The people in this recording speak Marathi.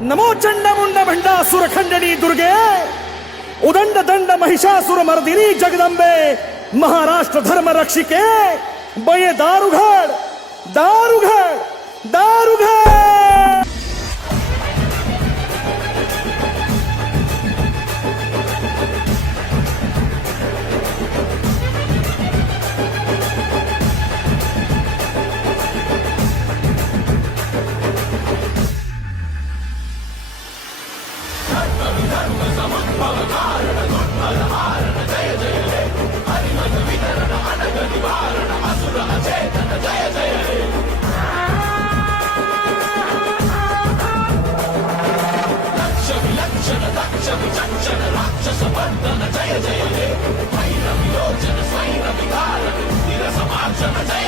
नमो चंडमुंड भंडासुर खंडनी दुर्गे उदंड दंड महिषासुर मर्दिनी जगदंबे महाराष्ट्र धर्म रक्षिके बये दारुघड दारुघड दारुघड। जय जय हे भैरव योजन स्वैर विकार निरसमार्जन जय